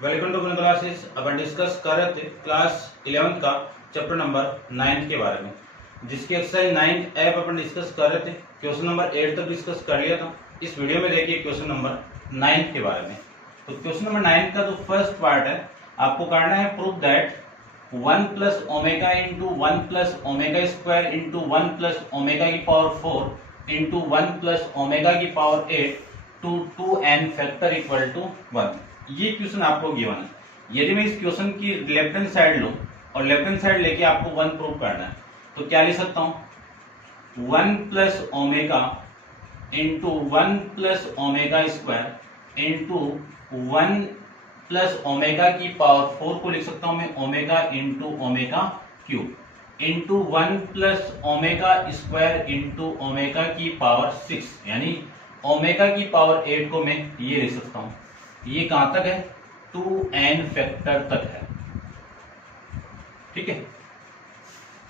Welcome to अपने classes. अपन discuss कर रहे थे क्लास 11th का चैप्टर नंबर 9 के बारे में, जिसकी एक्सरसाइज 9 ऐप अपन डिस्कस कर रहे थे। क्वेश्चन नंबर 8 तक डिस्कस कर लिया था। इस वीडियो में देखिए क्वेश्चन नंबर 9 के बारे में। तो क्वेश्चन नंबर 9 का जो फर्स्ट पार्ट है, आपको करना है proof that 1 plus omega into 1 plus omega square into 1 plus omega की पावर 4 इंटू 1 प्लस ओमेगा की power 8 to 2n factor equal to 1। ये क्वेश्चन आपको गिवन है। यदि मैं इस क्वेश्चन की लेफ्ट हैंड साइड लूं और लेफ्ट हैंड साइड लेके आपको 1 प्रूव करना है, तो क्या लिख सकता हूं 1 plus omega into 1 plus omega square into 1 plus omega की पावर 4 को लिख सकता हूं मैं omega into omega cube into 1 plus omega square into omega की पावर 6, यानी ओमेगा की पावर 8 को मैं ये लिख सकता हूं। ये कहां तक है 2n फैक्टर तक है। ठीक है,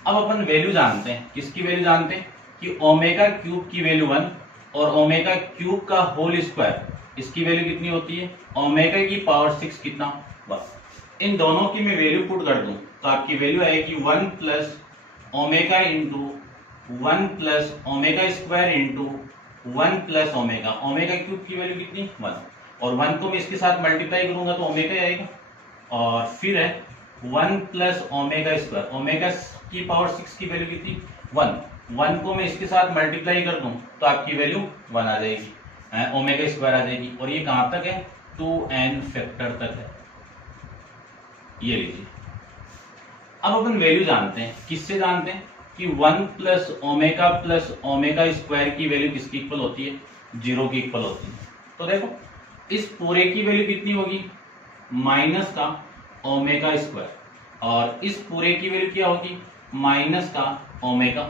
अब अपन वैल्यू जानते हैं। किसकी वैल्यू जानते हैं कि ओमेगा क्यूब की वैल्यू 1 और ओमेगा क्यूब का होल स्क्वायर, इसकी वैल्यू कितनी होती है ओमेगा की पावर 6 कितना, बस इन दोनों की मैं वैल्यू पुट कर दूं तो आपकी वैल्यू आएगी 1 plus omega into 1 plus omega square into 1 plus omega. Omega cube की वैल्यू कितनी 1, और 1 को मैं इसके साथ मल्टीप्लाई करूंगा तो ओमेगा आएगा, और फिर है 1 प्लस ओमेगा स्क्वायर। ओमेगा की पावर 6 की वैल्यू कितनी 1 को मैं इसके साथ मल्टीप्लाई कर दूं तो आपकी वैल्यू 1 आ जाएगी, ओमेगा स्क्वायर आ जाएगी, और ये कहां तक है 2n फैक्टर तक है। ये लीजिए। अब अपन वैल्यू जानते हैं। किससे जानते हैं कि 1 प्लस ओमेगा स्क्वायर की वैल्यू किसकी इक्वल होती है 0 की इक्वल होती है। तो देखो इस पूरे की वैल्यू कितनी होगी माइनस का ओमेगा स्क्वायर, और इस पूरे की वैल्यू क्या होगी माइनस का ओमेगा।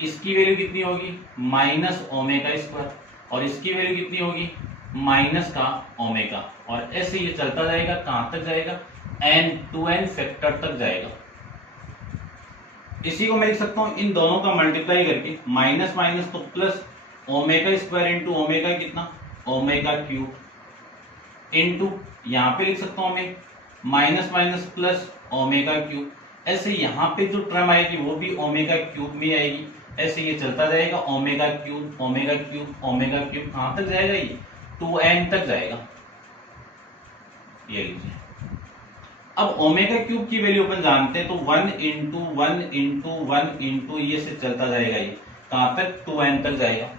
इसकी वैल्यू कितनी होगी माइनस ओमेगा स्क्वायर, और इसकी वैल्यू कितनी होगी माइनस का ओमेगा, और ऐसे ये चलता जाएगा। कहां तक जाएगा 2n फैक्टर तक जाएगा। इसी को मैं लिख सकता हूं इन दोनों का मल्टीप्लाई करके, माइनस माइनस तो plus omega square into omega कितना ओमेगा क्यूब इंटू यहां पे लिख सकता हूं मैं minus minus plus omega cube. ऐसे यहां पे जो टर्म आएगी वो भी ओमेगा क्यूब में आएगी। ऐसे ये चलता जाएगा omega cube omega cube omega cube. कहां तक जाएगा ये 2n तक जाएगा। ये लीजिए। अब ओमेगा क्यूब की वैल्यू अपन जानते हैं, तो 1 इंटू 1 इंटू 1 इंटू ये से चलता जाएगा। ये कहां तक 2n तक जाएगा।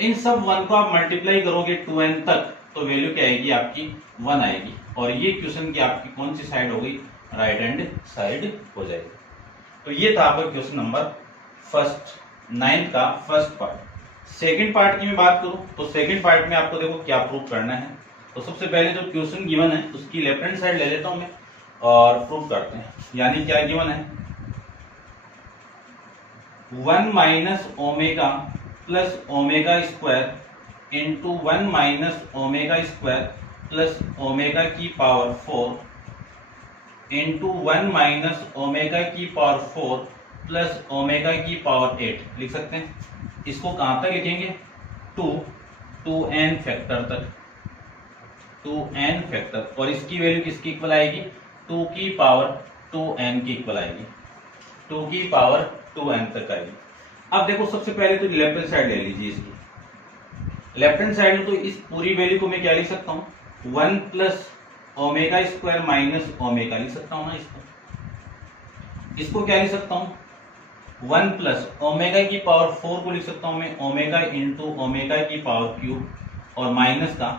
इन सब 1 को आप मल्टीप्लाई करोगे 2n तक तो वैल्यू क्या आएगी आपकी 1 आएगी, और ये क्वेश्चन की आपकी कौन सी साइड हो गई राइट हैंड साइड हो जाएगी। तो ये था आपका क्वेश्चन नंबर 9 का फर्स्ट पार्ट। सेकंड पार्ट की मैं बात करूं तो सेकंड पार्ट में आपको देखो क्या प्रूव करना है। तो सबसे पहले जो क्वेश्चन गिवन है उसकी लेफ्ट हैंड साइड ले लेता हूं मैं और प्रूव करते हैं। यानी क्या गिवन है 1 minus omega plus omega square into 1 minus omega square plus omega की पावर 4 इंटू 1 माइनस ओमेगा की पावर 4 प्लस ओमेगा की पावर 8 लिख सकते हैं। इसको कहां तक लिखेंगे 2n फैक्टर तक, 2n फैक्टर, और इसकी वैल्यू किसकी इक्वल आएगी 2 की पावर 2n की इक्वल आएगी, 2 की पावर 2n तक आएगी। अब देखो सबसे पहले तो लेफ्ट हैंड साइड ले लीजिए। इसकी लेफ्ट हैंड साइड में तो इस पूरी वैल्यू को मैं क्या लिख सकता हूं 1 plus omega square minus omega लिख सकता हूं ना। इसको क्या लिख सकता हूं 1 प्लस ओमेगा की पावर 4 को लिख सकता हूं मैं ओमेगा इंटू ओमेगा की पावर क्यूब, और माइनस का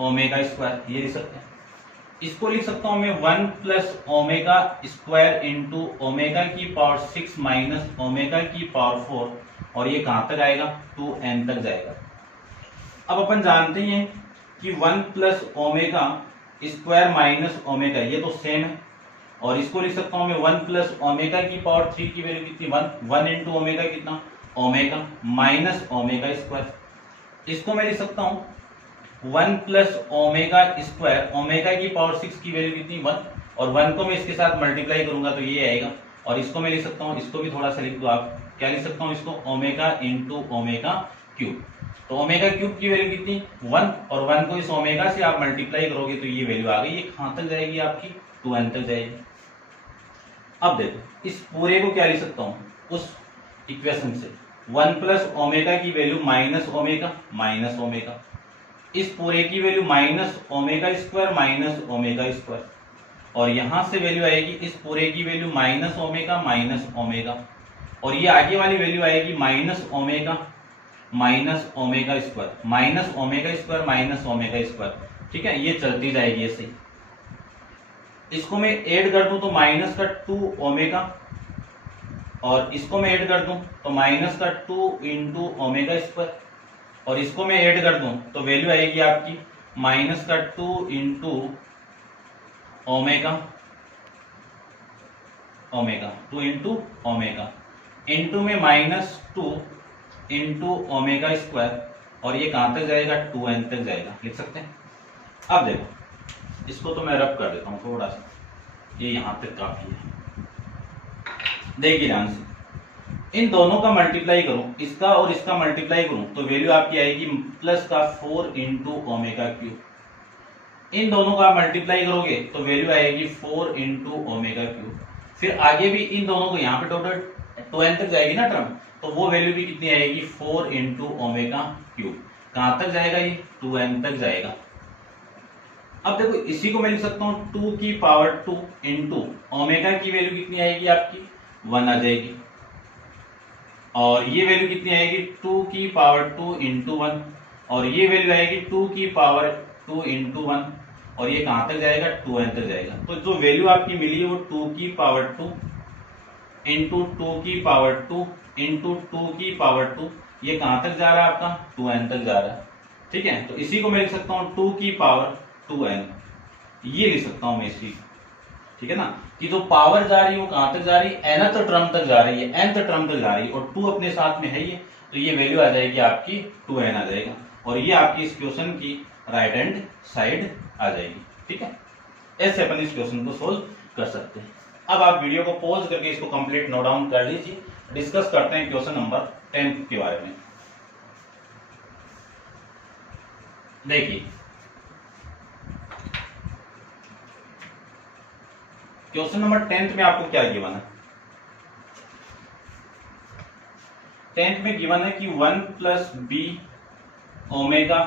ओमेगा स्क्वायर ये लिख सकते हैं। इसको लिख सकता हूं मैं 1 plus omega square into omega की पावर 6 माइनस ओमेगा की पावर 4, और ये कहां तक आएगा 2n तक जाएगा। अब अपन जानते हैं कि 1 plus omega square minus omega ये तो सेम है, और इसको लिख सकता हूं मैं 1 प्लस ओमेगा की पावर 3 की वैल्यू कितनी 1 इंटू ओमेगा कितना ओमेगा माइनस ओमेगा स्क्वायर। इसको मैं लिख सकता हूं 1 प्लस ओमेगा स्क्वायर ओमेगा की पावर 6 की वैल्यू कितनी 1, और 1 को मैं इसके साथ मल्टीप्लाई करूंगा तो ये आएगा, और इसको मैं लिख सकता हूं, इसको भी थोड़ा सा लिख दो आप, क्या लिख सकता हूं इसको ओमेगा इंटू ओमेगा क्यूब। तो ओमेगा क्यूब की वैल्यू कितनी 1, और 1 को इस ओमेगा से आप मल्टीप्लाई करोगे तो ये वैल्यू आ गई। ये कहां तक जाएगी आपकी 2n तक जाएगी। अब देखो इस पूरे को क्या लिख सकता हूं उस इक्वेशन से 1 प्लस ओमेगा की वैल्यू माइनस ओमेगा, इस पूरे की वैल्यू माइनस ओमेगा स्क्वायर, और यहां से वैल्यू आएगी इस पूरे की वैल्यू माइनस ओमेगा, और ये आगे वाली वैल्यू आएगी माइनस ओमेगा स्क्वायर। ठीक है, ये चलती जाएगी ऐसे ही। इसको मैं ऐड कर दूं तो माइनस का 2 ओमेगा, और इसको मैं ऐड कर दूं तो माइनस का 2 इंटू ओमेगा स्क्वायर, और इसको मैं ऐड कर दूं तो वैल्यू आएगी आपकी माइनस का 2 into omega, 2 into omega, into में माइनस 2 इंटू ओमेगा स्क्वायर, और ये कहां तक जाएगा 2n तक जाएगा, लिख सकते हैं। अब देखो इसको तो मैं रब कर देता हूं थोड़ा सा, ये यहां तक काफी है। देखिए ध्यान से, इन दोनों का मल्टीप्लाई करूं, इसका और इसका मल्टीप्लाई करूं तो वैल्यू आपकी आएगी प्लस का 4 इंटू ओमेगा क्यूब। इन दोनों का मल्टीप्लाई करोगे तो वैल्यू आएगी 4 इंटू ओमेगा क्यूब। फिर आगे भी इन दोनों को यहाँ पे टोटल 2n तक जाएगी ना टर्म, तो वो वैल्यू भी कितनी आएगी 4 इंटू ओमेगा क्यूब। कहां तक जाएगा ये 2n तक जाएगा। अब देखो इसी को मैं लिख सकता हूं 2 की पावर 2 इंटू ओमेगा की वैल्यू कितनी आएगी आपकी 1 आ जाएगी, और ये वैल्यू कितनी आएगी 2 की पावर 2 इंटू 1, और ये वैल्यू आएगी 2 की पावर 2 इंटू 1, और ये कहां तक जाएगा 2n तक जाएगा। तो जो वैल्यू आपकी मिली है वो 2 की पावर 2 इंटू 2 की पावर 2 इंटू 2 की पावर 2, ये कहां तक जा रहा है आपका 2n तक जा रहा है। ठीक है, तो इसी को मैं लिख सकता हूं 2 की पावर 2n, ये लिख सकता हूं मैं इसी। ठीक है ना, कि जो पावर जा रही है वो कहां तक जा रही है nth टर्म तक जा रही है, nth टर्म तक जा रही है, और 2 अपने साथ में है ये, तो ये वैल्यू आ जाएगी आपकी 2n आ जाएगा, और ये आपकी इस क्वेश्चन की राइट हैंड साइड आ जाएगी। ठीक है, ऐसे अपन इस क्वेश्चन को सोल्व कर सकते हैं। अब आप वीडियो को पॉज करके इसको कंप्लीट नोट डाउन कर लीजिए। डिस्कस करते हैं क्वेश्चन नंबर 10 के बारे में। देखिए क्वेश्चन नंबर 10 में आपको क्या गिवन है। 10 में गिवन है कि 1 plus B omega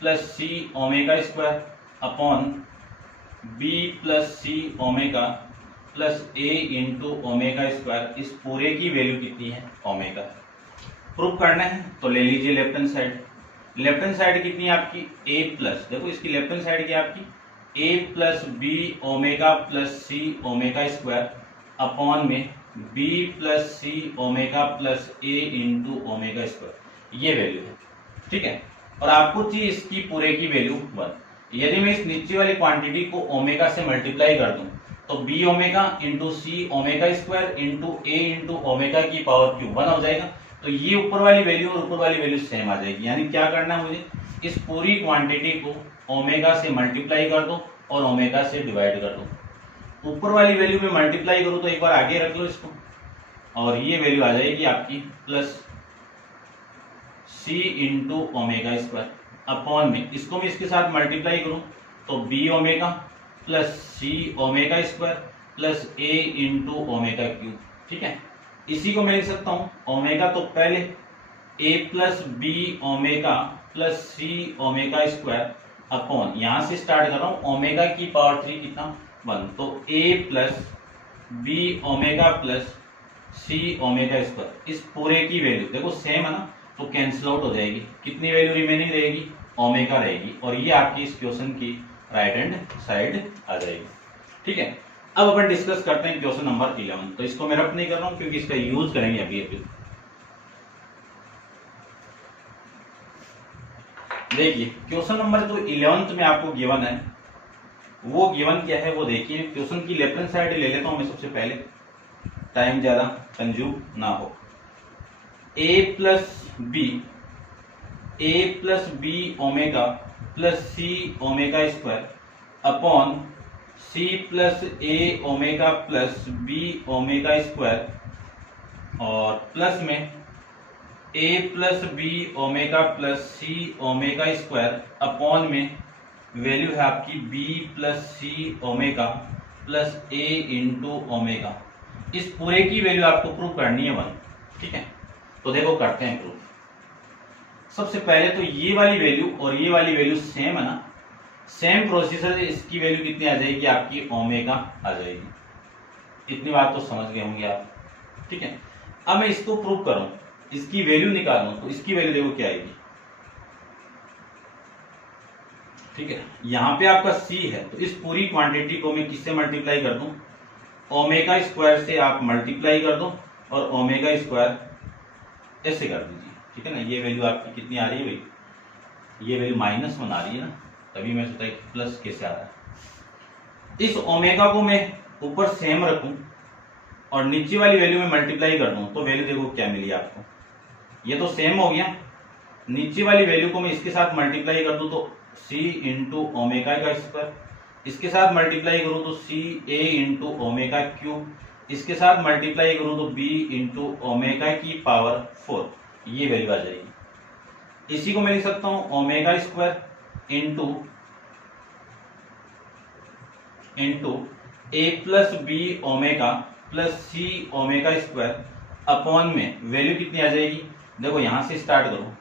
plus C omega square upon B plus C omega plus A into omega square, इस पूरे की वैल्यू कितनी है ओमेगा। प्रूफ करना है तो ले लीजिए left hand side. Left hand side कितनी है आपकी ए प्लस, देखो इसकी लेफ्ट हैंड साइड क्या है आपकी ए plus B omega plus C omega square upon में B plus C omega plus A into omega square, ये वैल्यू है। ठीक है, और आपको चाहिए इसकी पूरे की वैल्यू 1। यदि मैं इस नीचे वाली क्वांटिटी को ओमेगा से मल्टीप्लाई कर दूं तो बी ओमेगा इंटू सी ओमेगा स्क्वायर इंटू ए इंटू ओमेगा की पावर क्यूब 1 हो जाएगा। तो ये ऊपर वाली वैल्यू और ऊपर वाली वैल्यू सेम आ जाएगी। यानी क्या करना है मुझे, इस पूरी क्वांटिटी को ओमेगा से मल्टीप्लाई कर दो और ओमेगा से डिवाइड कर दो। ऊपर वाली वैल्यू में मल्टीप्लाई करो तो एक बार आगे रख लो इसको, और ये वैल्यू आ जाएगी आपकी प्लस सी इंटू ओमेगा स्क्वायर अपॉन में, इसको मैं इसके साथ मल्टीप्लाई करूं तो B omega plus C omega square plus A into omega cube. ठीक है, इसी को मैं लिख सकता हूं ओमेगा तो पहले ए plus B omega plus C omega square upon, यहां से स्टार्ट कर रहा हूं ओमेगा की पावर 3 कितना 1, तो ए plus B omega plus C omega square, इस पूरे की वैल्यू देखो सेम है ना, तो कैंसिल आउट हो जाएगी। कितनी वैल्यू रिमेनिंग रहेगी ओमेगा रहेगी, और ये आपकी इस क्वेश्चन की राइट हैंड साइड आ जाएगी। ठीक है, अब अपन डिस्कस करते हैं क्वेश्चन नंबर 11। तो इसको मैं रफ नहीं कर रहा हूं क्योंकि इसका यूज करेंगे अभी। देखिए क्वेश्चन नंबर जो 11 में आपको गिवन है वो गिवन क्या है वो देखिए। क्वेश्चन की लेफ्ट हैंड साइड ले लेता हूं मैं सबसे पहले, टाइम ज्यादा कंज्यूम ना हो। A plus B omega plus C omega square upon C plus A omega plus B omega square, और प्लस में A plus B omega plus C omega square upon में वैल्यू है आपकी B plus C omega plus A into omega. इस पूरे की value आपको prove करनी है 1। ठीक है, तो देखो करते हैं प्रूव। सबसे पहले तो ये वाली वैल्यू और ये वाली वैल्यू सेम है ना, सेम प्रोसीजर से इसकी वैल्यू कितनी आ जाएगी आपकी ओमेगा आ जाएगी। इतनी बात तो समझ गए होंगे आप। ठीक है, अब मैं इसको प्रूव करूं, इसकी वैल्यू निकालूं, तो इसकी वैल्यू देखो क्या आएगी। ठीक है, यहां पे आपका c है, तो इस पूरी क्वांटिटी को मैं किससे मल्टीप्लाई कर दूं, ओमेगा स्क्वायर से आप मल्टीप्लाई कर दो और ओमेगा स्क्वायर ऐसे कर दीजिए। ठीक है ना, ये वैल्यू आपकी कितनी आ रही है भाई, ये वैल्यू -1 आ रही है ना, तभी मैं सोचा प्लस कैसे आ रहा है। इस ओमेगा को मैं ऊपर सेम रखूं और नीचे वाली वैल्यू में मल्टीप्लाई कर दूं, तो वैल्यू देखो क्या मिली आपको, ये तो सेम हो गया। नीचे वाली वैल्यू को मैं इसके साथ मल्टीप्लाई कर दूं तो c इंटू ओमेगा का स्क्वायर, इसके साथ मल्टीप्लाई करूं तो c a into omega cube, इसके साथ मल्टीप्लाई करूं तो b इंटू ओमेगा की पावर 4, ये वैल्यू आ जाएगी। इसी को मैं लिख सकता हूं omega square into a plus B omega plus C omega square upon में वैल्यू कितनी आ जाएगी, देखो यहां से स्टार्ट करो,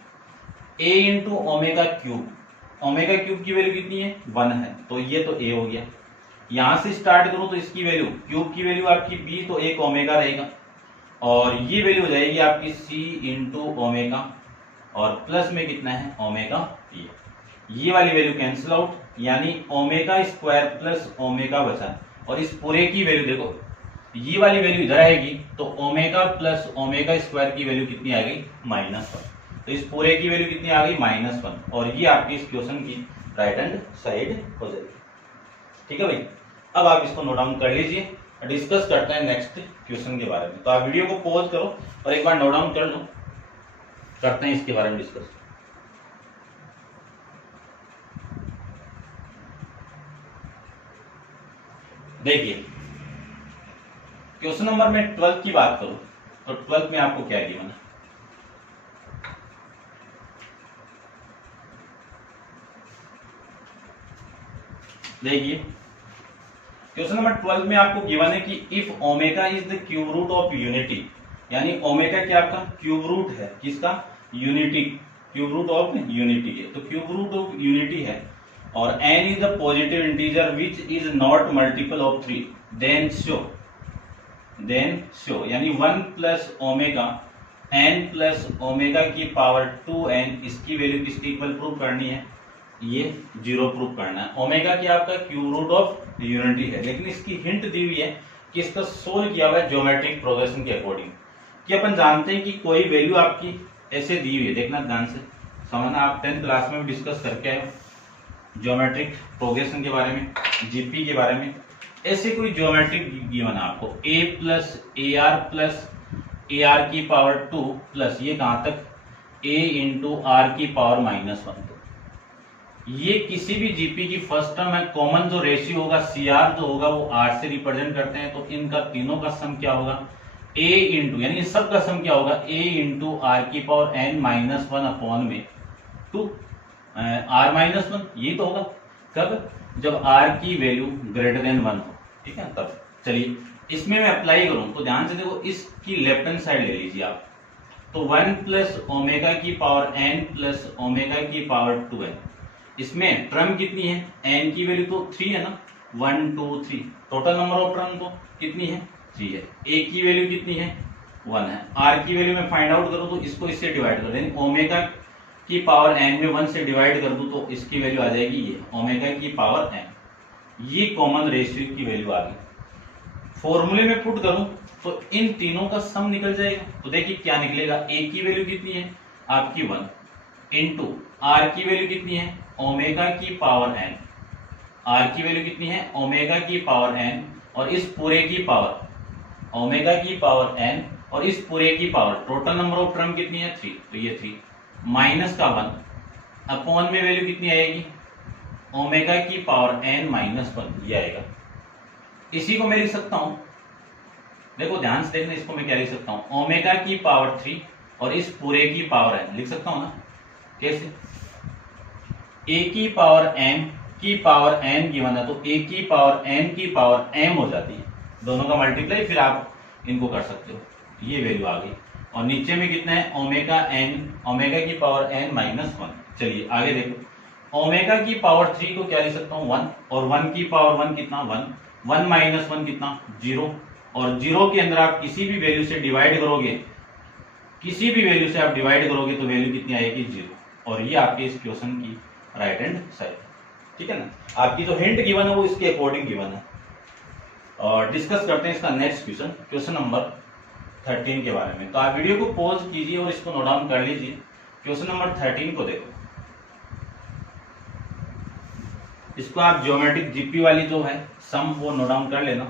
a into omega cube, omega cube की वैल्यू कितनी है 1 है, तो ये तो a हो गया। यहां से स्टार्ट करो तो इसकी वैल्यू क्यूब की वैल्यू आपकी b, तो एक ओमेगा रहेगा और ये वैल्यू हो जाएगी आपकी c इंटू ओमेगा और प्लस में कितना है ओमेगा ये वाली वैल्यू कैंसिल आउट, यानी ओमेगा स्क्वायर प्लस ओमेगा बचा और इस पूरे की वैल्यू देखो, ये वाली वैल्यू इधर आएगी तो ओमेगा प्लस ओमेगा स्क्वायर की वैल्यू कितनी आ गई -1, तो इस पूरे की वैल्यू कितनी आ गई -1 और ये आपकी इस क्वेश्चन की राइट हैंड साइड हो जाएगी। ठीक है भाई, अब आप इसको नोट डाउन कर लीजिए, डिस्कस करते हैं नेक्स्ट क्वेश्चन के बारे में। तो आप वीडियो को पॉज करो और एक बार नोट डाउन कर लो, करते हैं इसके बारे में डिस्कस। देखिए क्वेश्चन नंबर में 12 की बात करूं तो 12 में आपको क्या गिवन है, देखिए क्वेश्चन नंबर 12 में आपको गिवन है कि if omega is the cube root of unity, यानी ओमेगा क्या आपका क्यूब रूट है, किसका, unity, cube root of unity है, तो क्यूब रूट ऑफ यूनिटी है और n is the positive integer which is not multiple of 3, then show यानी 1 plus omega n plus omega की पावर 2n, इसकी वैल्यू किसके इक्वल प्रूव करनी है, ये 0 प्रूव करना है। ओमेगा की आपका क्यूब रूट ऑफ यूनिटी है, लेकिन इसकी हिंट दी हुई है कि इसका सोल्व किया हुआ है ज्योमेट्रिक प्रोग्रेशन के अकॉर्डिंग, कि अपन जानते हैं कि कोई वैल्यू आपकी ऐसे दी हुई है, देखना ध्यान से समझना, आप 10th क्लास में भी डिस्कस करके आए ज्योमेट्रिक प्रोग्रेशन के बारे में, जीपी के बारे में। ऐसे कोई ज्योमेट्रिक गिवन आपको a प्लस ए आर की पावर 2 प्लस ये कहां तक a इंटू आर की पावर -1, ये किसी भी जीपी की फर्स्ट टर्म है, कॉमन जो रेशियो होगा सीआर जो होगा वो आर से रिप्रेजेंट करते हैं, तो इनका तीनों का सम क्या होगा, a इंटू, यानी इन सब का सम क्या होगा, a इंटू आर की पावर n-1 अपॉन में 2 r-1, ये तो होगा कब, जब r की वैल्यू ग्रेटर देन 1 हो। ठीक है, तब चलिए इसमें मैं अप्लाई करूं तो ध्यान से देखो, इसकी लेफ्ट हैंड साइड ले लीजिए आप, तो 1 प्लस ओमेगा की पावर n प्लस ओमेगा की पावर 2n, इसमें टर्म कितनी है, n की वैल्यू तो 3 है ना, 1 2 3, टोटल नंबर ऑफ टर्म तो कितनी है 3 है, a की वैल्यू कितनी है 1 है, r की वैल्यू मैं फाइंड आउट करूं तो इसको इससे डिवाइड कर दें, ओमेगा की पावर n में 1 से डिवाइड कर दूं तो इसकी वैल्यू आ जाएगी ये ओमेगा की पावर n, ये कॉमन रेशियो की वैल्यू आ गई। फॉर्मूले में पुट करूं तो इन तीनों का सम निकल जाएगा, तो देखिए क्या निकलेगा, a की वैल्यू कितनी है आपकी 1 इंटू r की वैल्यू कितनी है ओमेगा की पावर n, r की वैल्यू कितनी है ओमेगा की पावर n और इस पूरे की पावर ओमेगा की पावर n और इस पूरे की power, total number of term कितनी है 3, तो ये 3 माइनस का 1 अपॉन में वैल्यू कितनी आएगी ओमेगा की पावर n-1, ये आएगा। इसी को मैं लिख सकता हूं, देखो ध्यान से देखना, इसको मैं क्या लिख सकता हूं, ओमेगा की पावर 3 और इस पूरे की पावर n लिख सकता हूं ना, कैसे? a की पावर m की पावर n गिवन है तो a की पावर n की पावर m हो जाती है, दोनों का मल्टीप्लाई, फिर आप इनको कर सकते हो, ये वैल्यू आ गई। और नीचे में कितना है? ओमेगा n, ओमेगा की पावर n माइनस 1। चलिए आगे देखो, ओमेगा की पावर 3 को क्या लिख सकता हूँ? 1, और 1 की पावर 1 कितना? 1, 1 माइनस 1 कितना? 0, और 0 के अंदर आप किसी भी वैल्यू से डिवाइड करोगे, किसी भी वैल्यू से आप डिवाइड करोगे तो वैल्यू कितनी आएगी? 0। और ये आपके इस क्वेश्चन की राइट हैंड साइड, ठीक है ना। आपकी जो हिंट गिवन है वो इसके अकॉर्डिंग गिवन है। और डिस्कस करते हैं इसका नेक्स्ट क्वेश्चन, क्वेश्चन नंबर 13 के बारे में। तो आप वीडियो को पॉज कीजिए और इसको नोट डाउन कर लीजिए। क्वेश्चन नंबर 13 को देखो, इसको आप ज्योमेट्रिक जीपी वाली जो है सम वो नोट डाउन कर लेना।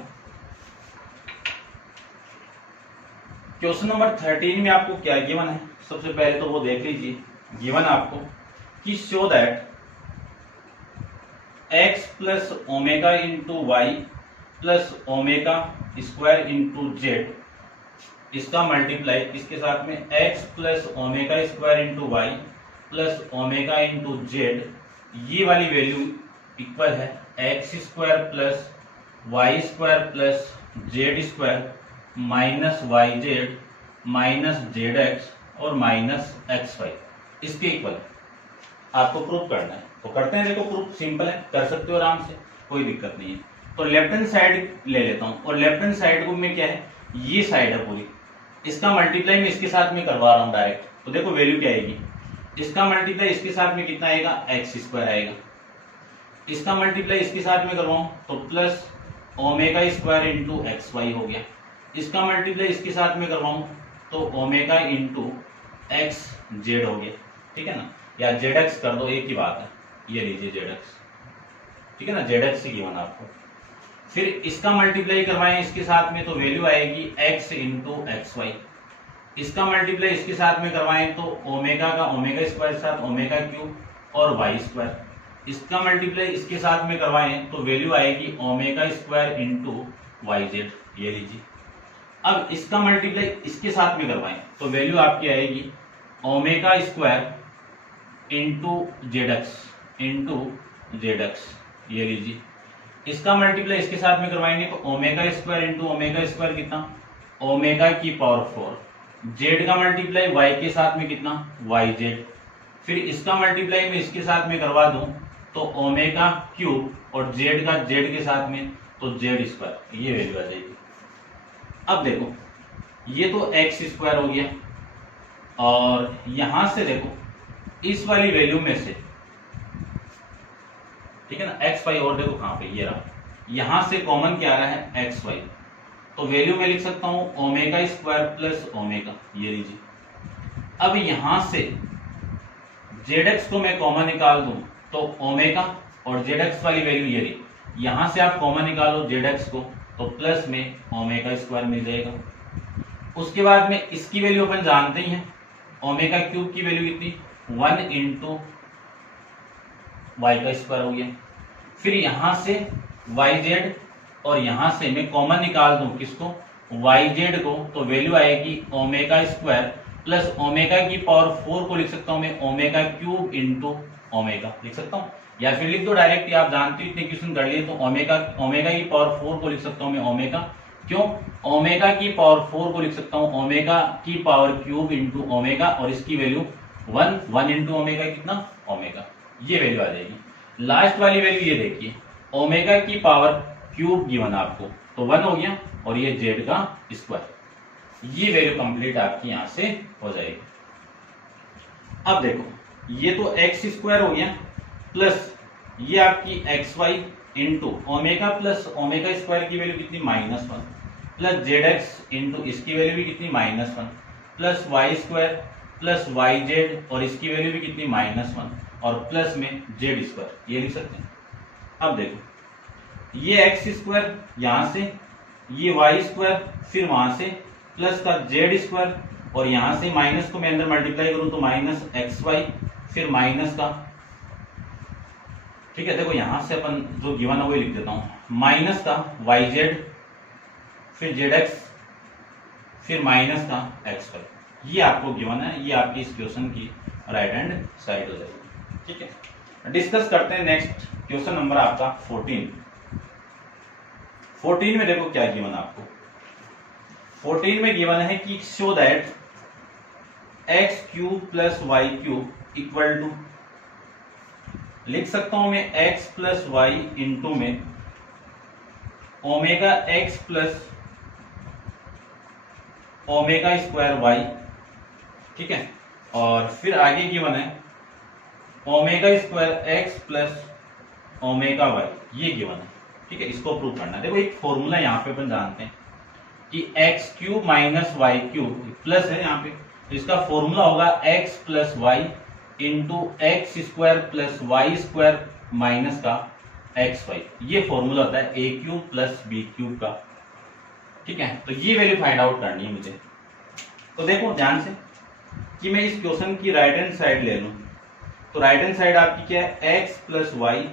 क्वेश्चन नंबर 13 में आपको क्या गिवन है, सबसे पहले तो वो देख लीजिए। गिवन आपको कि show that x plus omega into Y plus omega square into Z, इसका मल्टीप्लाई किसके साथ में? x plus omega square into Y plus omega into Z, ये वाली वैल्यू इक्वल है X square plus Y square plus Z square minus Y Z minus Z X और minus X Y, इसके equal आपको proof करना है। तो करते हैं, देखो प्रूफ सिंपल है, कर सकते हो आराम से, कोई दिक्कत नहीं है। तो लेफ्ट हैंड साइड ले लेता हूं, और लेफ्ट हैंड साइड को में क्या है? ये साइड है पूरी, इसका मल्टीप्लाई मैं इसके साथ में करवा रहा हूं डायरेक्ट। तो देखो वैल्यू क्या आएगी, इसका मल्टीप्लाई इसके साथ में कितना आएगा? एक्स स्क्वायर आएगा। इसका मल्टीप्लाई इसके साथ में करवाऊं तो plus omega square into x Y हो गया। इसका मल्टीप्लाई इसके साथ में करवाऊं तो ओमेगा इंटू एक्स जेड हो गया, ठीक है ना, या जेड एक्स कर दो, एक ही बात है। ये लीजिए जेड एक्स, ठीक है ना, जेड एक्स ही गिवन आपको। फिर इसका मल्टीप्लाई करवाएं इसके साथ में तो वैल्यू आएगी x इंटू एक्स वाई। इसका मल्टीप्लाई इसके साथ में करवाएं तो ओमेगा का ओमेगा स्क्वायर के साथ ओमेगा क्यूब और वाई स्क्वायर। इसका मल्टीप्लाई इसके साथ में करवाएं तो वैल्यू आएगी omega square into Y Z, ये लीजिए। अब इसका मल्टीप्लाई इसके साथ में करवाएं तो वैल्यू आपकी आएगी omega square into Z X, ये लीजिए। इसका मल्टीप्लाई इसके साथ में करवाएंगे तो omega square into omega square कितना? ओमेगा की पावर 4। जेड का मल्टीप्लाई वाई के साथ में कितना? Y Z. फिर इसका मल्टीप्लाई मैं इसके साथ में करवा दूं तो ओमेगा क्यूब, और जेड का जेड के साथ में तो जेड स्क्वायर, ये वैल्यू आ जाएगी। अब देखो ये तो एक्स स्क्वायर हो गया, और यहां से देखो इस वाली वैल्यू में से, ठीक है ना, एक्स वाई, और देखो कहां पे? ये रहा, यहां से कॉमन क्या आ रहा है? X Y. तो वैल्यू मैं लिख सकता हूं ओमेगा स्क्वायर प्लस ओमेगा, ये लीजिए। अब यहां से जेड एक्स को मैं कॉमन निकाल दूं तो ओमेगा, और जेड एक्स वाली वैल्यू ये रही, यहां से आप कॉमन निकालो जेड एक्स को तो प्लस में ओमेगा स्क्वायर मिल जाएगा। उसके बाद में इसकी वैल्यू अपन जानते ही हैं, ओमेगा क्यूब की वैल्यू कितनी? 1 इंटू वाई का स्क्वायर हो गया। फिर यहां से वाई जेड, और यहां से मैं कॉमन निकाल दूं किसको? वाई जेड को, तो वैल्यू आएगी ओमेगा स्क्वायर प्लस ओमेगा की पावर 4 को लिख सकता हूं मैं ओमेगा क्यूब इंटू ओमेगा लिख सकता हूं, या फिर लिख दो डायरेक्ट, आप जानते हो इतने क्वेश्चन कर लिए। तो ओमेगा की पावर 4 को लिख सकता हूं मैं ओमेगा, क्यों? ओमेगा की पावर 4 को लिख सकता हूं ओमेगा की पावर क्यूब इंटू ओमेगा, और इसकी वैल्यू 1 इंटू ओमेगा कितना? ओमेगा, ये वैल्यू आ जाएगी। लास्ट वाली वैल्यू ये देखिए, ओमेगा की पावर क्यूब गिवन आपको तो 1 हो गया, और ये जेड का स्क्वायर, ये वैल्यू कंप्लीट आपकी यहां से हो जाएगी। अब देखो ये तो एक्स स्क्वायर हो गया, प्लस ये आपकी X Y into omega plus omega square की वैल्यू कितनी? -1, प्लस जेड एक्स इंटू इसकी वैल्यू भी कितनी? -1, plus Y square plus Y Z, और इसकी वैल्यू भी कितनी? -1, और प्लस में जेड स्क्वायर, ये लिख सकते हैं। अब देखो ये एक्स स्क्वायर यहां से, ये वाई स्क्वायर, फिर वहां से प्लस का जेड स्क्वायर, और यहां से माइनस को मैं अंदर मल्टीप्लाई करूं तो माइनस एक्स वाई, फिर माइनस का, ठीक है। देखो यहां से अपन जो गिवन है वो लिख देता हूं, माइनस का वाई जेड, फिर जेड एक्स, फिर माइनस का एक्स वाई, ये आपको गिवन है, ये आपकी इस क्वेश्चन की राइट हैंड साइड हो जाएगी। ठीक है, डिस्कस करते हैं नेक्स्ट क्वेश्चन नंबर आपका 14। 14 में देखो क्या गिवन आपको। 14 में गिवन है कि show that X cube plus Y cube equal to, लिख सकता हूं मैं एक्स प्लस वाई इंटू में omega x plus omega square Y. ठीक है, और फिर आगे गिवन है omega square X plus omega Y, ये गिवन है। ठीक है, इसको प्रूव करना है। देखो एक फॉर्मूला यहाँ पे अपन जानते हैं कि x cube minus y cube plus है यहाँ पे, तो इसका फॉर्मूला होगा x plus Y into x square plus Y square minus का एक्स वाई। ये फॉर्मूला होता है a cube plus b cube का। ठीक है, तो ये वैल्यू फाइंड आउट करनी है मुझे। तो देखो ध्यान से कि मैं इस क्वेश्चन की राइट हैंड साइड ले लूं, तो राइट हैंड साइड आपकी क्या है, x plus Y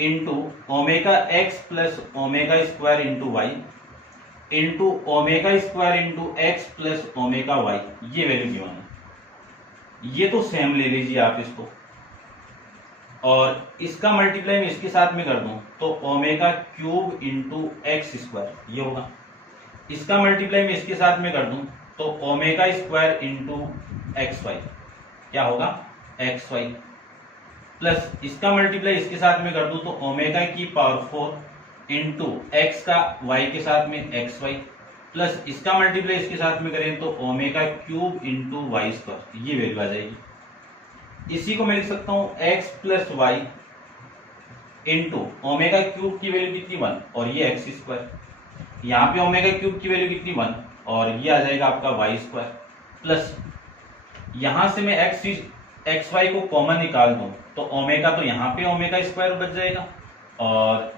into omega x plus omega square into y into omega square into x plus omega Y, ये वैल्यू गिवन है। ये तो सेम ले लीजिए आप इसको, और इसका मल्टीप्लाई मैं इसके साथ में कर दूं तो omega cube into x square ये होगा। इसका मल्टीप्लाई मैं इसके साथ में कर दूं तो omega square into x y क्या होगा, एक्स वाई, प्लस इसका मल्टीप्लाई इसके साथ में कर दूं तो ओमेगा की पावर 4 इंटू एक्स का वाई के साथ में एक्स वाई, प्लस इसका मल्टीप्लाई इसके साथ में करें तो omega cube into y square, ये वैल्यू आ जाएगी। इसी को मैं लिख सकता हूं x plus Y into omega cube की वैल्यू कितनी 1 और ये एक्स स्क्वायर, यहाँ पे ओमेगा क्यूब की वैल्यू कितनी 1 और ये आ जाएगा आपका वाई स्क्वायर, प्लस यहां से मैं एक्स वाई को कॉमन निकाल दूं तो ओमेगा, तो यहाँ पे ओमेगा स्क्वायर बच जाएगा, और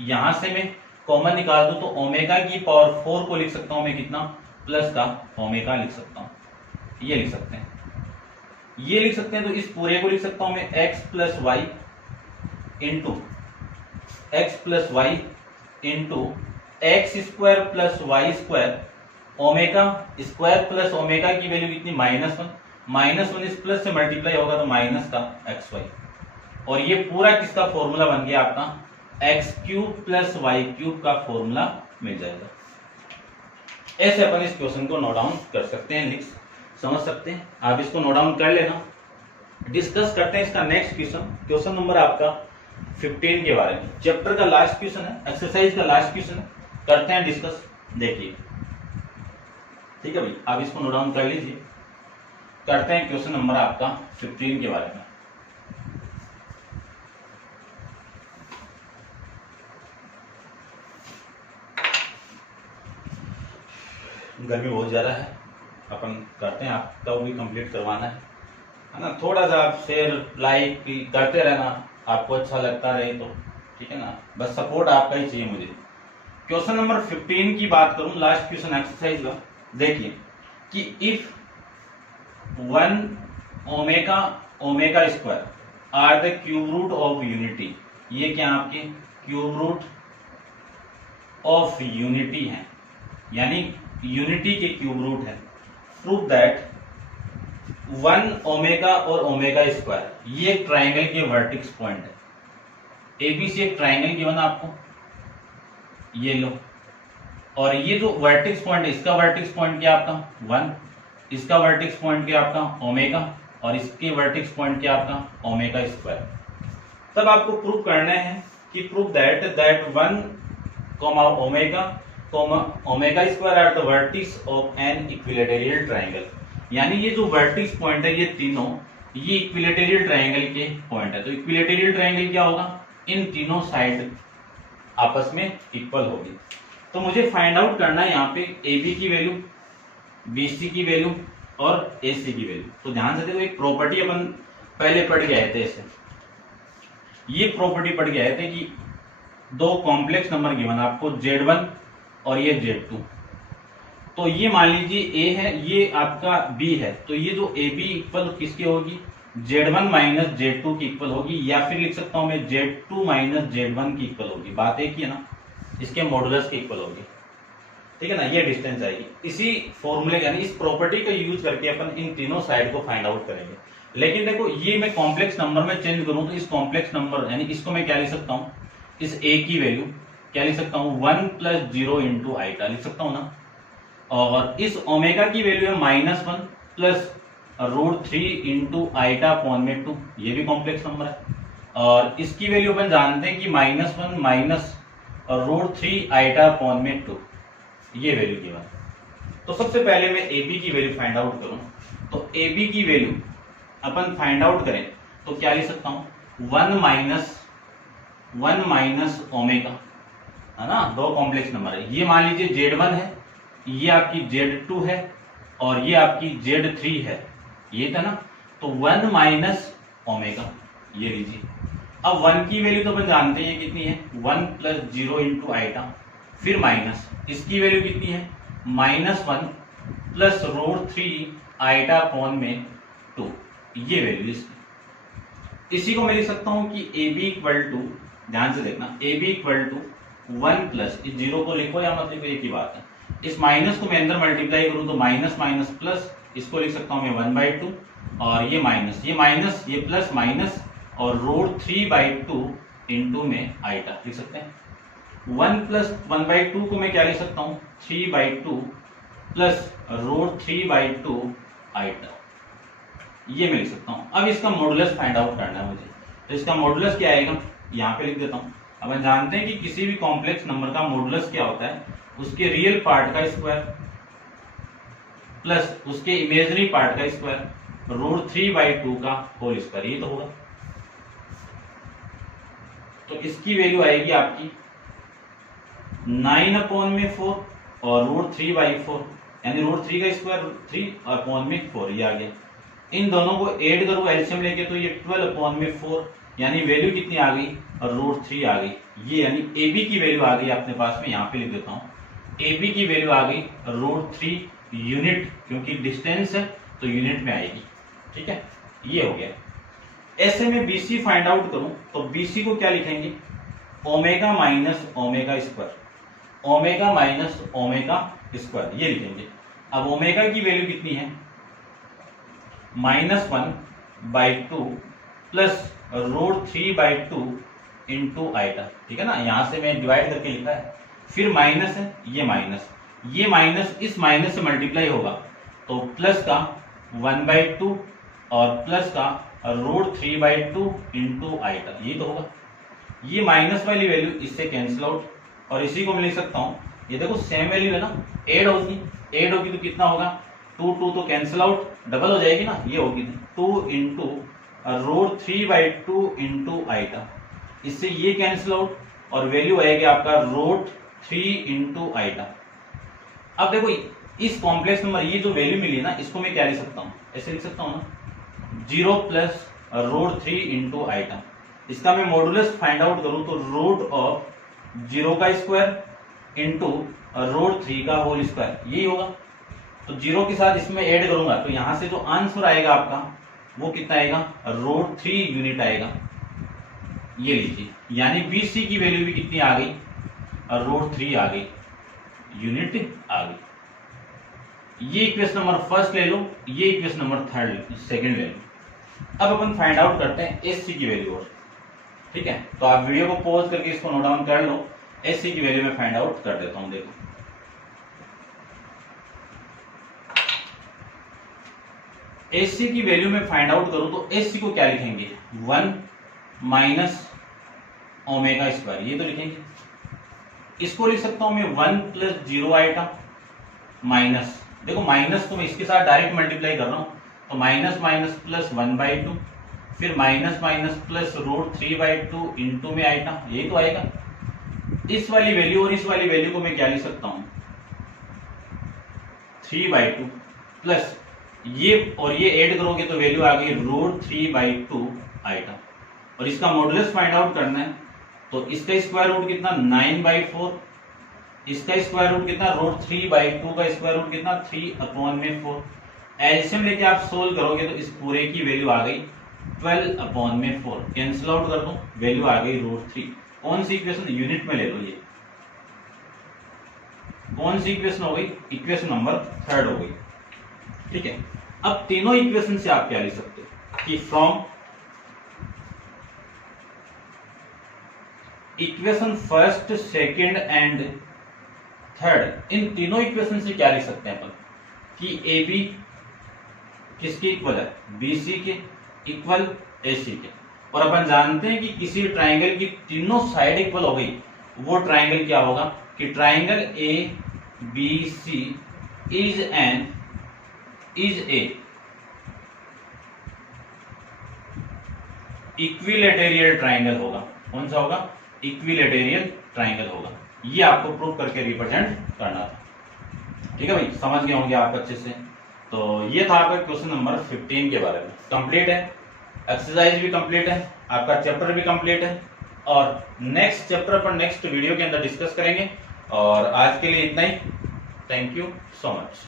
यहां से मैं कॉमन निकाल दूं तो ओमेगा की पावर 4 को लिख सकता हूं मैं कितना, प्लस का ओमेगा लिख सकता हूं, ये लिख सकते हैं, ये लिख सकते हैं। तो इस पूरे को लिख सकता हूं मैं x plus Y into x square plus Y square omega square plus omega की वैल्यू कितनी, -1 इस प्लस से मल्टीप्लाई होगा तो माइनस का एक्स वाई, और ये पूरा किसका फॉर्मूला बन गया आपका, x cube plus Y cube का फॉर्मूला मिल जाएगा। ऐसे अपन इस क्वेश्चन को नोट डाउन कर सकते हैं, लिख समझ सकते हैं, आप इसको नोट डाउन कर लेना। डिस्कस करते हैं इसका नेक्स्ट क्वेश्चन नंबर आपका 15 के बारे में। चैप्टर का लास्ट क्वेश्चन है, एक्सरसाइज का लास्ट क्वेश्चन है, करते हैं डिस्कस। देखिए ठीक है भाई, आप इसको नोट डाउन कर लीजिए। करते हैं क्वेश्चन नंबर आपका 15 के बारे में। गर्मी बहुत ज्यादा है, अपन करते हैं, आपका भी कंप्लीट करवाना है ना। थोड़ा सा आप शेयर लाइक करते रहना, आपको अच्छा लगता रहे तो ठीक है ना, बस सपोर्ट आपका ही चाहिए मुझे। क्वेश्चन नंबर 15 की बात करूं, लास्ट क्वेश्चन एक्सरसाइज का, देखिए कि if 1 omega square are the cube root of unity, ये क्या आपके क्यूब रूट ऑफ यूनिटी है, यानी यूनिटी के क्यूब रूट है। प्रूव दैट 1 ओमेगा और ओमेगा स्क्वायर, ये एक ट्राइंगल के वर्टेक्स पॉइंट है। एबीसी एक ट्राइंगल गिवन आपको, ये लो, और ये जो वर्टेक्स पॉइंट है, इसका वर्टेक्स पॉइंट क्या आपका 1, इसका वर्टेक्स पॉइंट क्या आपका ओमेगा, और इसके वर्टेक्स पॉइंट क्या आपका ओमेगा स्क्वायर। तब आपको प्रूव करना है कि prove that 1 omega square are the vertex of an equilateral triangle, यानी ये जो वर्टेक्स पॉइंट है ये तीनों, ये इक्विलैटरल ट्राइंगल के पॉइंट है। तो इक्विलैटरल ट्राइंगल क्या होगा, इन तीनों साइड आपस में इक्वल होगी। तो मुझे फाइंड आउट करना है यहाँ पे AB की वैल्यू, BC की वैल्यू और AC की वैल्यू। तो ध्यान से देखो, एक प्रॉपर्टी अपन पहले पढ़ के आए थे, ऐसे ये प्रॉपर्टी पढ़ के आए थे कि दो कॉम्प्लेक्स नंबर गिवन आपको Z1 और ये Z2, तो ये मान लीजिए A है, ये आपका B है, तो ये जो AB इक्वल किसकी होगी, Z1 माइनस Z2 की इक्वल होगी, या फिर लिख सकता हूं मैं Z2 माइनस Z1 की इक्वल होगी। बात एक ही है ना, इसके मॉडुलस की इक्वल होगी। ठीक है ना, ये डिस्टेंस आएगी। इसी फॉर्मूले यानी इस प्रॉपर्टी का यूज करके अपन इन तीनों साइड को फाइंड आउट करेंगे। लेकिन देखो ये मैं कॉम्प्लेक्स नंबर में चेंज करूं तो इस कॉम्प्लेक्स नंबर यानी इसको मैं क्या लिख सकता हूं, इस a की वैल्यू क्या लिख सकता हूं 1 + 0 × आइटा लिख सकता हूं ना। और इस ओमेगा की वैल्यू है -1 प्लस √3 × आइटा अपॉन में 2, ये भी कॉम्प्लेक्स नंबर है। और इसकी वैल्यू अपन जानते हैं कि -1 माइनस √3 आइटा अपॉन में 2, ये वैल्यू की बात। तो सबसे पहले मैं ए बी की वैल्यू फाइंड आउट करूं, तो ए बी की वैल्यू अपन फाइंड आउट करें तो क्या लिख सकता हूं 1 माइनस ओमेगा, है ना, दो कॉम्प्लेक्स नंबर है। ये मान लीजिए Z1 है, ये आपकी Z2 है और ये आपकी Z3 है, ये था ना। तो 1 माइनस ओमेगा, ये लीजिए। अब 1 की वैल्यू तो अपन जानते हैं कितनी है 1 + 0 × आइटा, फिर माइनस इसकी वैल्यू कितनी है -1 प्लस √3 आइटा अपॉन में 2, ये वैल्यू इसकी। इसी को मैं लिख सकता हूं कि ए बी इक्वल टू, ध्यान से देखना, a b equal to 1 plus, इस 0 को लिखो या मत लिखो एक ही बात है। इस माइनस को मैं अंदर मल्टीप्लाई करूं तो माइनस माइनस प्लस, इसको लिख सकता हूं मैं 1/2 और ये माइनस ये प्लस माइनस और √3/2 इंटू में आइटा लिख सकते हैं। 1 + 1/2 को मैं क्या लिख सकता हूं 3/2 प्लस √3/2 आइटा, ये मैं लिख सकता हूं। अब इसका मॉडुलस फाइंड आउट करना है मुझे, तो इसका मॉडुलस क्या आएगा, यहां पे लिख देता हूं। अब जानते हैं कि किसी भी कॉम्प्लेक्स नंबर का मॉडुलस क्या होता है, उसके रियल पार्ट का स्क्वायर प्लस उसके इमेजिनरी पार्ट का स्क्वायर √3/2 का होल स्क्वायर, ये तो होगा। तो इसकी वैल्यू आएगी आपकी 9/4 और √3/4 यानी √3 का स्क्वायर 3/4, ये आ गया। इन दोनों को ऐड करो एलसीएम लेके तो ये 12/4 यानी वैल्यू कितनी आ गई √3 आ गई। ये यानी ए बी की वैल्यू आ गई अपने पास में, यहाँ पे लिख देता हूँ ए बी की वैल्यू आ गई √3 यूनिट, क्योंकि डिस्टेंस है तो यूनिट में आएगी। ठीक है, ये हो गया। ऐसे में बीसी फाइंड आउट करूं तो बीसी को क्या लिखेंगे omega minus omega square, omega minus omega square, ये लिखेंगे। अब ओमेगा की वैल्यू कितनी है -1/2 प्लस √3/2 इंटू आइटा, ठीक है ना। यहां से मैं डिवाइड करके लिखा है, फिर माइनस है, ये माइनस इस माइनस से मल्टीप्लाई होगा तो प्लस का 1/2 और प्लस का √3/2 इंटू आइटा, ये तो होगा। ये माइनस वाली वैल्यू इससे कैंसिल आउट, और इसी को मैं लिख सकता हूं, ये देखो सेम वैल्यू है ना, ऐड होगी तो कितना होगा 2 तो कैंसिल आउट, डबल हो जाएगी ना, ये होगी 2 इंटू √3/2 इंटू आइटा, इससे ये कैंसिल आउट और वैल्यू आएगी आपका √3 इंटू आइटा। अब देखो इस कॉम्प्लेक्स नंबर ये जो वैल्यू मिली है ना, इसको मैं क्या लिख सकता हूँ, ऐसे लिख सकता हूँ ना 0 प्लस √3 इंटू आइटा। इसका मैं मॉडुलस फाइंड आउट करूं तो √0 का स्क्वायर इंटू √3 का होल स्क्वायर, यही होगा। तो 0 के साथ इसमें ऐड करूंगा तो यहां से जो आंसर आएगा आपका वो कितना आएगा √3 यूनिट आएगा, ये लीजिए। यानी बीसी की वैल्यू भी कितनी आ गई √3 आ गई, यूनिट आ गई। ये इक्वेशन नंबर फर्स्ट ले लो, ये इक्वेशन नंबर सेकंड ले लो। अब अपन फाइंड आउट करते हैं एससी की वैल्यू और, ठीक है। तो आप वीडियो को पॉज करके इसको नोट डाउन कर लो, एससी की वैल्यू में फाइंड आउट कर देता हूं। देखो एससी की वैल्यू में फाइंड आउट करूं तो एससी को क्या लिखेंगे 1 माइनस ओमेगा स्क्वायर, ये तो लिखेंगे। इसको लिख सकता हूं मैं 1 + 0 आइटा माइनस, देखो माइनस तो मैं इसके साथ डायरेक्ट मल्टीप्लाई कर रहा हूं तो माइनस माइनस प्लस 1/2, फिर माइनस माइनस प्लस √3/2 इंटू में आइटा, यही तो आएगा। इस वाली वैल्यू और इस वाली वैल्यू को मैं क्या लिख सकता हूं 3/2 प्लस ये और ये ऐड करोगे तो वैल्यू आ गई √3/2 आइटा। और इसका मॉडुलस फाइंड आउट करना है तो इसका स्क्वायर रूट कितना 9/4, इसका स्क्वायर रूट कितना √3/2 का स्क्वायर रूट कितना 3/4। एलसीएम लेके आप सोल्व करोगे तो इस पूरे की वैल्यू आ गई 12/4, कैंसिल आउट कर दो, वैल्यू आ गई √3। कौन सी इक्वेशन यूनिट में ले लो, ये कौन सी इक्वेशन हो गई? इक्वेशन नंबर 3 हो गई। ठीक है, अब तीनों इक्वेशन से आप क्या लिख सकते हो कि from equation first, second and third, इन तीनों इक्वेशन से क्या लिख सकते हैं अपन कि ए बी किसके इक्वल है? BC के इक्वल AC के। और अपन जानते हैं कि किसी ट्राइंगल की तीनों साइड इक्वल हो गई, वो ट्राइंगल क्या होगा कि triangle ABC is a equilateral triangle होगा। कौन सा होगा? इक्विलेटेरियल ट्राइंगल होगा। ये आपको प्रूव करके रिप्रेजेंट करना था। ठीक है भाई, समझ गए होंगे आप अच्छे से। तो ये था आपका क्वेश्चन नंबर 15 के बारे में। कंप्लीट है, एक्सरसाइज भी कंप्लीट है, आपका चैप्टर भी कंप्लीट है, और नेक्स्ट चैप्टर पर नेक्स्ट वीडियो के अंदर डिस्कस करेंगे। और आज के लिए इतना ही। Thank you so much.